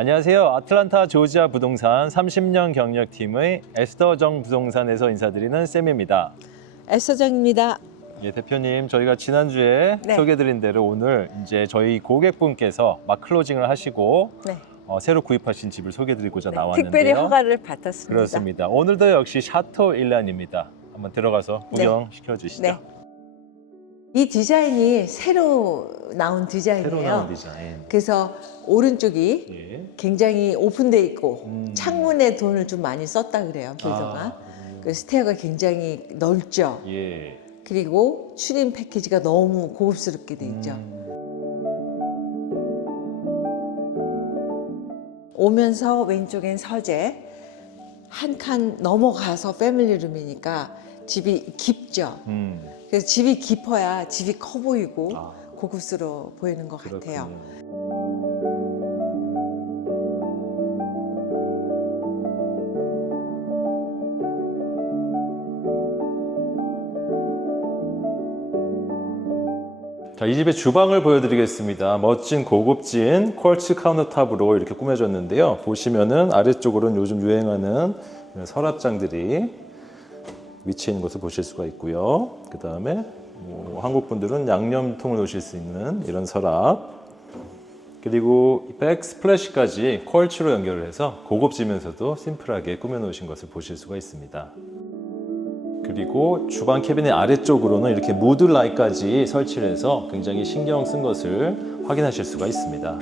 안녕하세요. 아틀란타 조지아 부동산 30년 경력팀의 에스더정 부동산에서 인사드리는 쌤입니다. 애서정입니다. 예, 대표님, 저희가 지난주에 네. 소개드린 대로 오늘 이제 저희 고객분께서 막 클로징을 하시고 네. 어, 새로 구입하신 집을 소개드리고자 네, 나왔는데요. 특별히 허가를 받았습니다. 그렇습니다. 오늘도 역시 샤토 일란입니다. 한번 들어가서 네. 구경시켜 주시죠. 네. 이 디자인이 새로 나온 디자인이에요. 새로 나온 디자인. 그래서 오른쪽이 예. 굉장히 오픈돼 있고 음. 창문에 돈을 좀 많이 썼다 그래요 빌더가. 아, 음. 그 스테어가 굉장히 넓죠. 예. 그리고 추림 패키지가 너무 고급스럽게 돼 있죠. 음. 오면서 왼쪽엔 서재 한 칸 넘어가서 패밀리룸이니까 집이 깊죠. 음. 그래서 집이 깊어야 집이 커 보이고 아, 고급스러워 보이는 것 같아요. 그렇군요. 자, 이 집의 주방을 보여드리겠습니다. 멋진 고급진 퀄츠 카운터탑으로 이렇게 꾸며졌는데요. 보시면은 아래쪽으로는 요즘 유행하는 서랍장들이 위치해 있는 것을 보실 수가 있고요. 그 다음에 뭐 한국 분들은 양념통을 놓으실 수 있는 이런 서랍. 그리고 이 백스플래시까지 퀄츠로 연결을 해서 고급지면서도 심플하게 꾸며 놓으신 것을 보실 수가 있습니다. 그리고 주방 캐비넷 아래쪽으로는 이렇게 무드 라이트까지 설치를 해서 굉장히 신경 쓴 것을 확인하실 수가 있습니다.